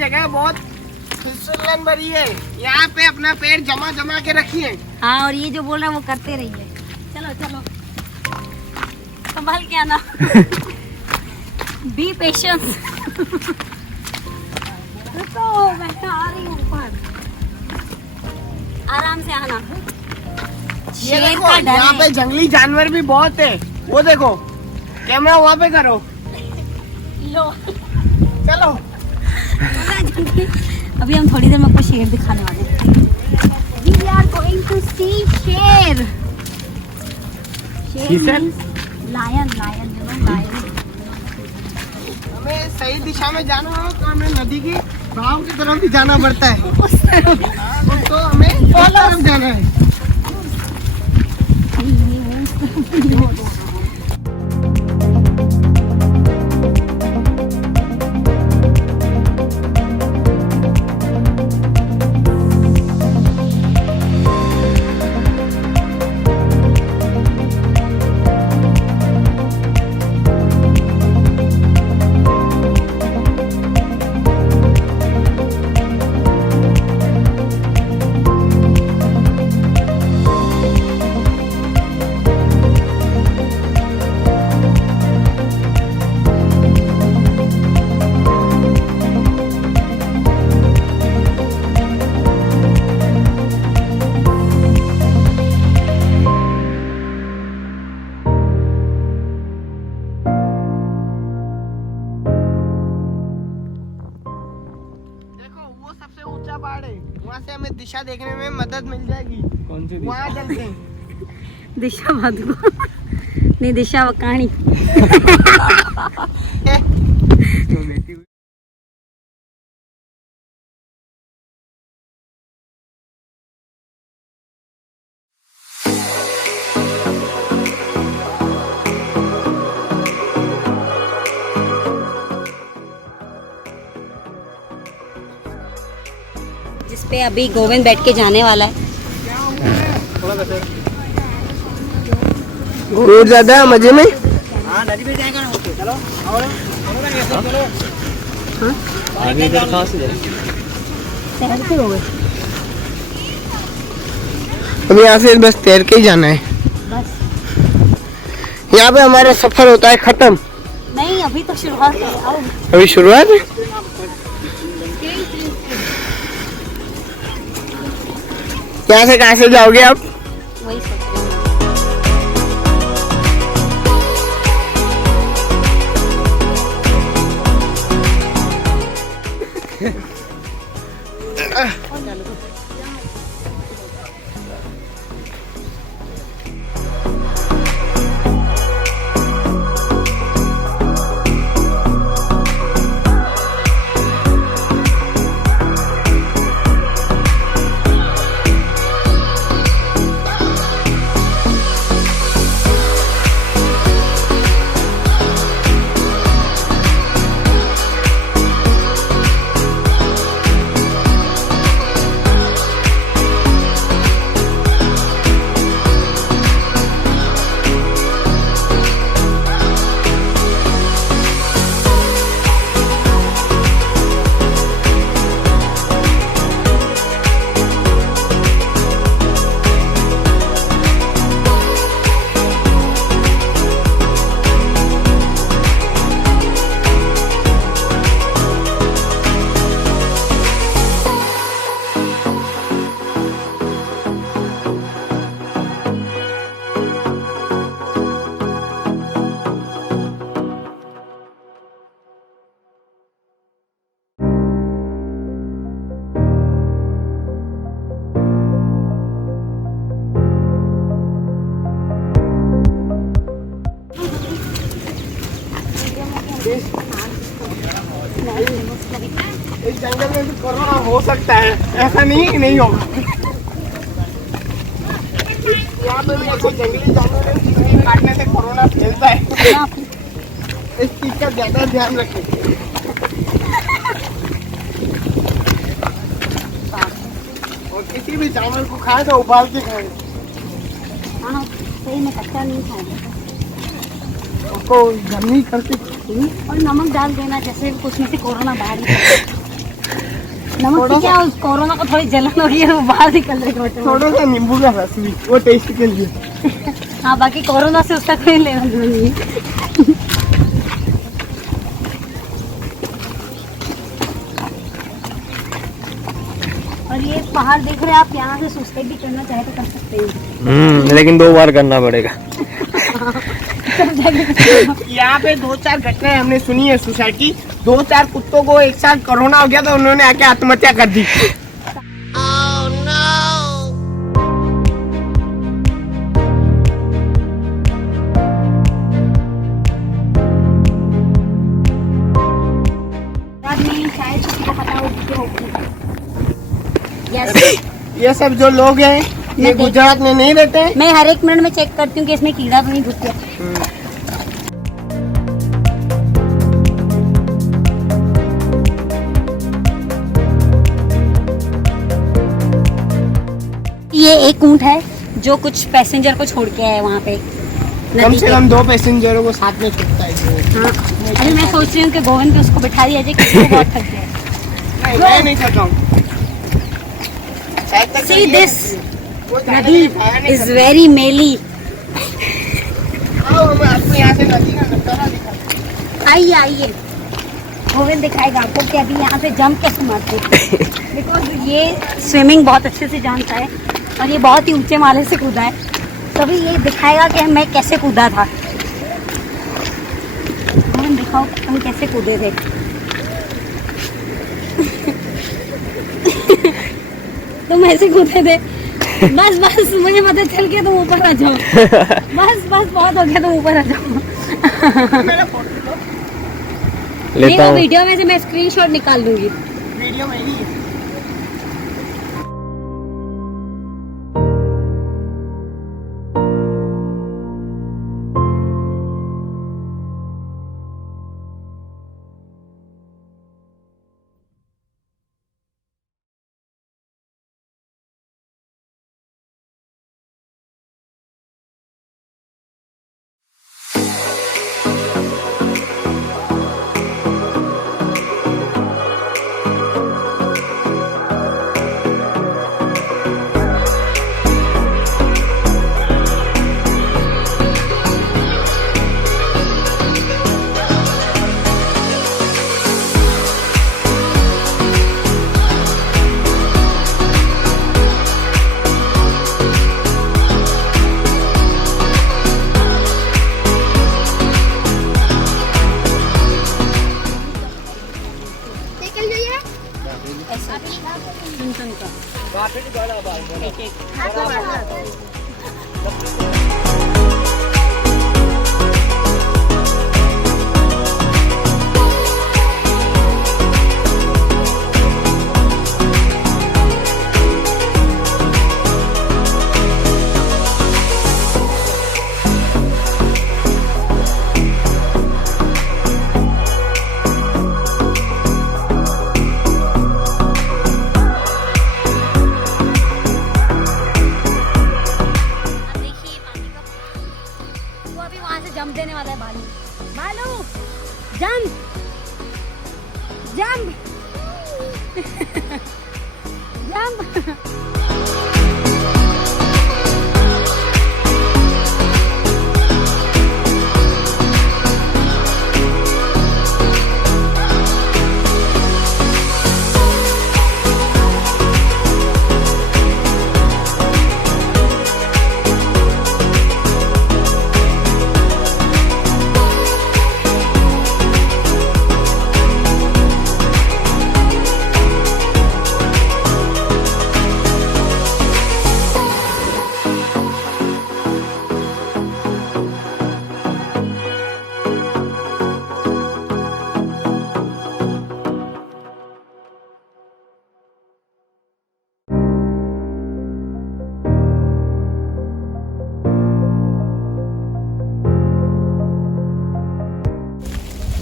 जगह बहुत फिसलन भरी है, यहाँ पे अपना पैर जमा जमा के रखिए। हाँ, और ये जो बोल रहा है वो करते रहिए। चलो चलो संभाल के आना। B patience. तो मैं आ रही हूँ ऊपर, आराम से आना। ये देखो यहाँ पे जंगली जानवर भी बहुत है, वो देखो। कैमरा वहाँ पे करो। लो चलो। अभी हम थोड़ी देर में आपको शेर दिखाने वाले हैं। We are going to see शेर। शेर लायन, लायन, लायन। हमें सही दिशा में जाना हो तो हमें नदी की बहाव की तरफ भी जाना पड़ता है। उस तरफ तो हमें फॉलो जाना है। वहाँ से हमें दिशा देखने में मदद मिल जाएगी। कौन सी वहाँ चलते हैं। दिशा भादुआ नहीं, दिशा वकाणी। जिसपे अभी गोविंद बैठ के जाने वाला है। घूर ज्यादा है मजे में। हाँ, नदी पे जाएगा ना। चलो और चलो। आगे इधर कहाँ से जाए? तैर के हो गए। अभी यहाँ से बस तैर के ही जाना है। बस यहाँ पे हमारा सफर होता है खत्म। नहीं, अभी तो शुरुआत है। आओ। अभी शुरुआत है। यहाँ से कहाँ से जाओगे आप? वही इस जंगल में भी कोरोना हो सकता है, ऐसा नहीं होगा। यहाँ पे भी ऐसे जंगली जानवर काटने से कोरोना फैलता है। इस चीज का ज्यादा ध्यान रखें। और किसी भी जानवर को खाए तो उबाल के खाए। हाँ, सही में कच्चा नहीं खाएगा। उसको गर्मी करके और नमक डाल देना, जैसे कुछ में से कोरोना बाहर निकले। नमक से क्या उस कोरोना को थोड़ी जलन हो रही है, वो बाहर निकल रही है। थोड़ा सा नींबू का रस भी, वो टेस्ट के लिए। हाँ, बाकी कोरोना से उसका कोई लेना देना नहीं है। और ये पहाड़ देख रहे हैं आप, यहाँ से सुसाइड भी करना चाहे तो कर सकते हैं। लेकिन 2 बार करना पड़ेगा। यहाँ पे 2-4 घटनाएं हमने सुनी है सुसाइड की। 2-4 कुत्तों को एक साथ कोरोना हो गया तो उन्होंने आके आत्महत्या कर दी। शायद किसी को पता होगी। ये सब जो लोग हैं ये गुजरात में नहीं रहते हैं। मैं हर 1 मिनट में चेक करती हूँ कि इसमें कीड़ा तो नहीं घुस गया। ये एक ऊंट है जो कुछ पैसेंजर को छोड़ के आया वहाँ पे। कम से कम 2 पैसेंजर को साथ में छोड़ता है। हाँ, अभी मैं सोच रही हूँ कि गोविंद को उसको बिठा दिया जाए, क्योंकि वो बहुत थक गया है। नहीं, मैं नहीं थका हूँ। See this नदी is very मेली। आपको यहाँ से नदी का नजारा दिखा। आइए आइए, गोविंद दिखाएगा आपको कि अभी यहाँ से जंप कैसे मारते हैं। बिकॉज ये स्विमिंग बहुत अच्छे से जानता है और ये बहुत ही ऊंचे माले से कूदा है, तभी ये दिखाएगा कि मैं कैसे कूदा था। गोविंद दिखाओ हम कैसे कूदे थे। तुम ऐसे कूदे थे। बस बस मुझे पता चल गया, तुम ऊपर आ जाओ। बस बस बहुत हो गया, तुम ऊपर आ जाओ। लेता हूँ। वीडियो में से मैं स्क्रीनशॉट निकाल लूंगी। वीडियो में ही है। जंप देने वाला है भालू। भालू जंप जंप जंप।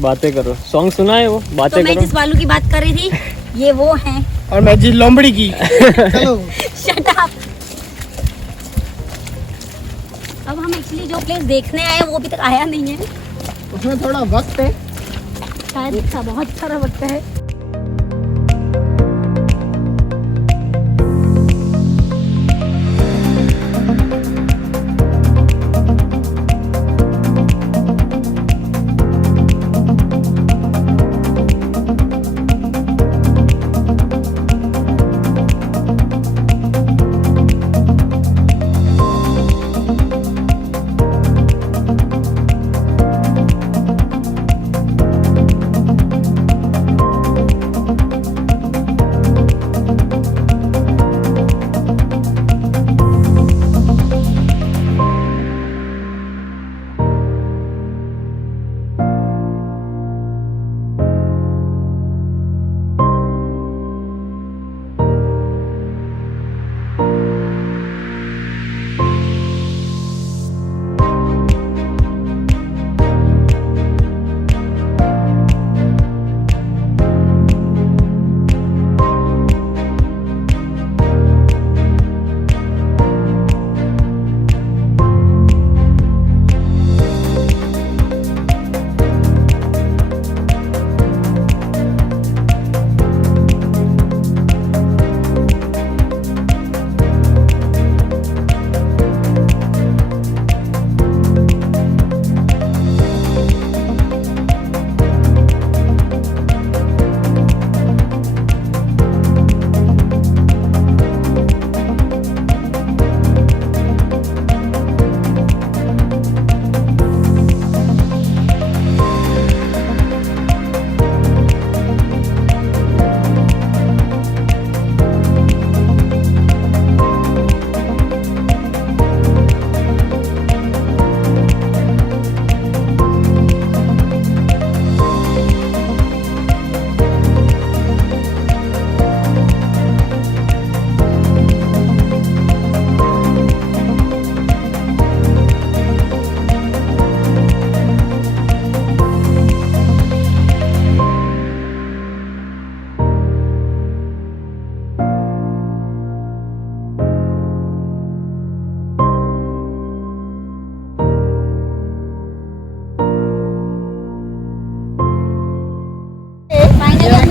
बातें करो। सॉन्ग सुना है वो बातें तो मैं करो। जिस बालू की बात कर रही थी ये वो हैं। और मैं जिस लोमड़ी की। चलो शट अप। अब हम एक्चुअली जो प्लेस देखने आए वो अभी तक आया नहीं है। उसमें थोड़ा वक्त है, शायद बहुत सारा वक्त है।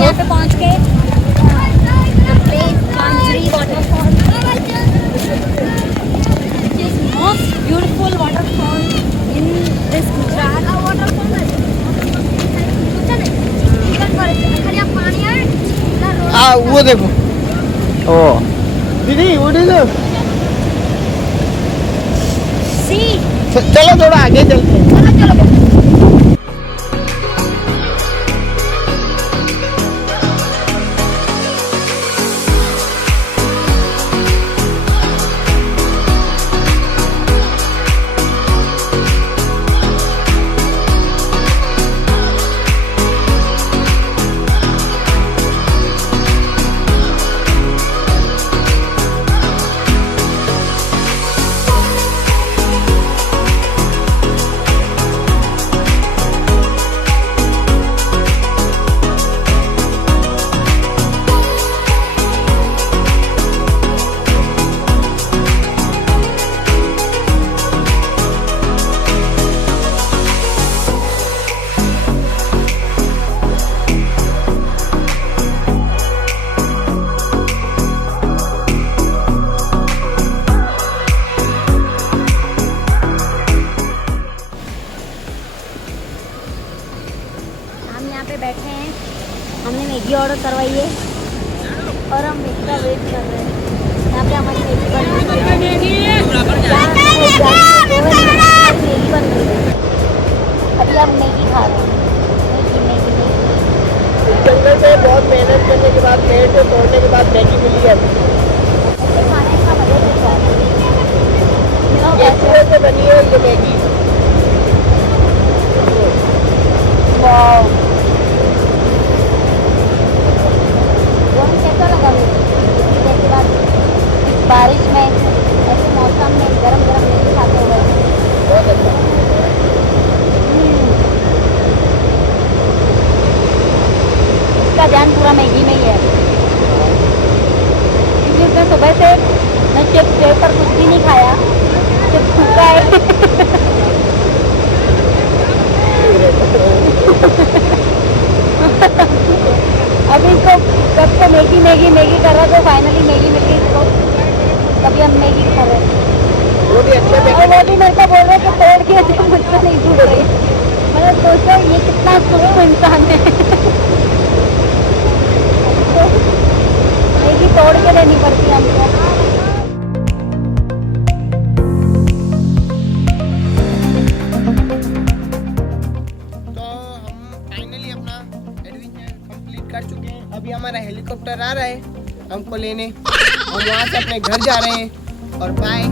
यहाँ पे पहुँच के Zanzari waterfall, which is most beautiful waterfall in this Gujarat. वो देखो ओ दीदी वो देखो See, चलो थोड़ा आगे चलते हैं यहाँ पे बैठे हैं, हमने मैगी ऑर्डर करवाई है और हम मैगी का वेट कर रहे हैं। यहाँ पे हमारी मैगी बन रही है, मैगी बन रही है। अभी हम मैगी खा रहे हैं, मैगी। जंगल से बहुत मेहनत करने के बाद पेड़ से तोड़ने के बाद मैगी मिली है ऐसे खाने का मजा ही आता है। से बनी है ये मैगी वाव, कैसा लगा मैगी के बाद बारिश में ऐसे मौसम में गरम गरम मैगी खाते हुए? बहुत अच्छा इसका ध्यान पूरा मैगी में ही है, क्योंकि उसने सुबह से न चिप्स पर कुछ भी नहीं खाया, चिप्स सूखा है। अभी इसको कब से मैगी कर रहा, तो फाइनली मैगी मिल गई इसको, तभी हम मैगी खा रहे हैं। वो भी अच्छे और वो भी मेरे को बोल रहे कि पेड़ की वजह मुझसे नहीं टूट रही। मतलब सोचो ये कितना सुस्त इंसान है। तो मैगी तोड़ के लेनी पड़ती है हमको। कर चुके हैं। अभी हमारा हेलीकॉप्टर आ रहा है हमको लेने, हम वहाँ से अपने घर जा रहे हैं और बाय।